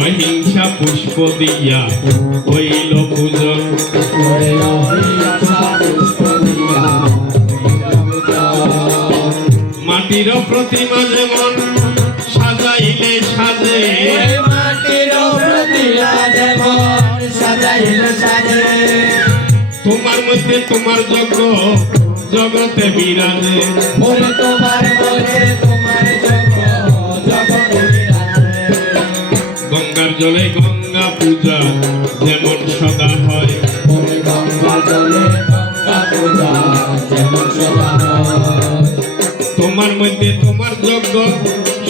অহিংসা পুষ্প দিয়া হইল পূজন, মাটির প্রতিমা যেমন সাজাইলে সাজে, মাটির প্রতিমা যেমন সাজাইলে সাজে, তোমার মধ্যে তোমার যজ্ঞ জগতে বিরাজে, ওরে তোমার মধ্যে তোমার যজ্ঞ জগতে বিরাজে। গঙ্গার জলে গঙ্গা পূজা যেমন সদা হয়, ওরে গঙ্গা জলে গঙ্গা পূজা যেমন সদা হয়, তোমার মধ্যে তোমার যজ্ঞ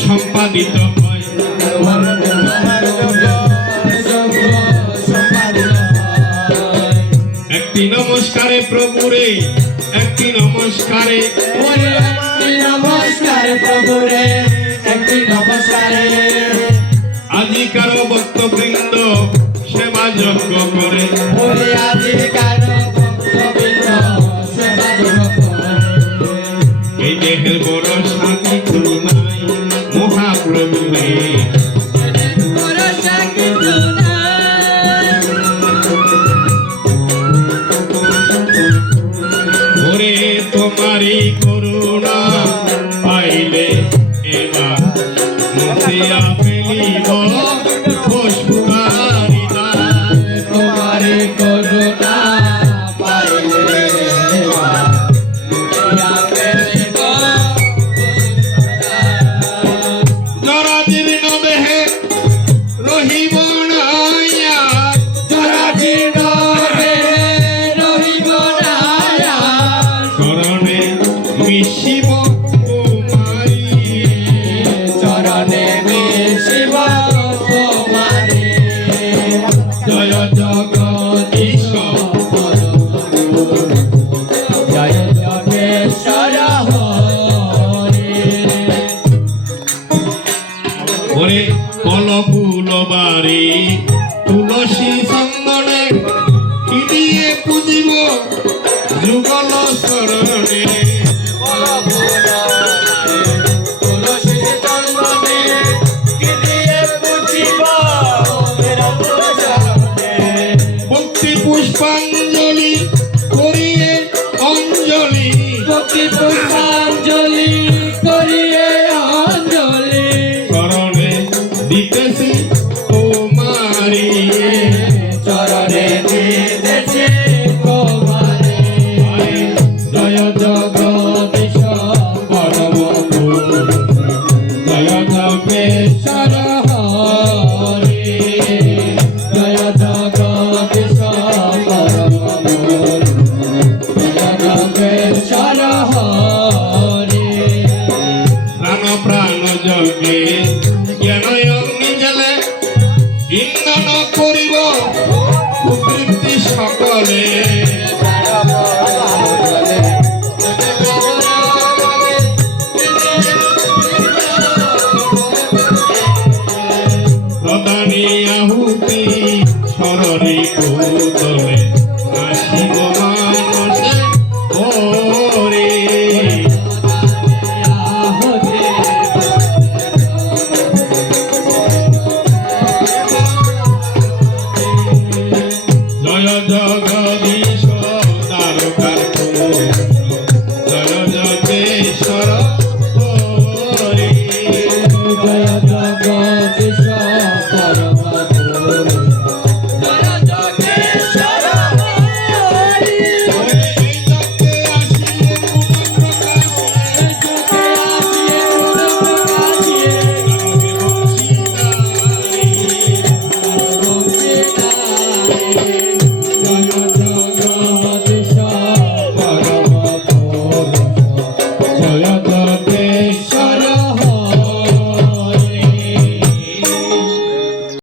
সম্পাদিত হয়, তোমার যজ্ঞ যজ্ঞ সম্পাদিত হয়। একটি নমস্কারে প্রভুরে, একটি নমস্কারে, ওরে একটি নমস্কার প্রভুরে, একটি নমস্কারে, আজিকার ভক্তবৃন্দ সেবা যজ্ঞ করে, ওরে আজিকার ভক্তবৃন্দ সেবা যজ্ঞ করে। এই দেহের বড় শান্তি কোনো নাই মহাপ্রভু রে, ওরে তোমারই করুণা পাইলে এবার মুছিয়া ফেলিব পুষ্পারি দান, তোমারে করুণা পাইলে মুছিয়া ফেলিব জরাজীর্ণ দেহে রহিব না আর, জরাজীর্ণ দেহে রহিব না আর, চরণে মিশিব তোমারি, চরণে মিশিব তোমারে। জয় জগদীশ জয় যোগেশ্বর হরি। ওরে কল ফুল বাড়ি তুলসী চন্দনে কি দিয়ে পুজিব যুগল শরণে, তুলসী চন্দনে কি দিয়ে পুজিব চরণে। ভক্তি পুষ্পাঞ্জলি করিয়ে অঞ্জলি, ভক্তি পুষ্পা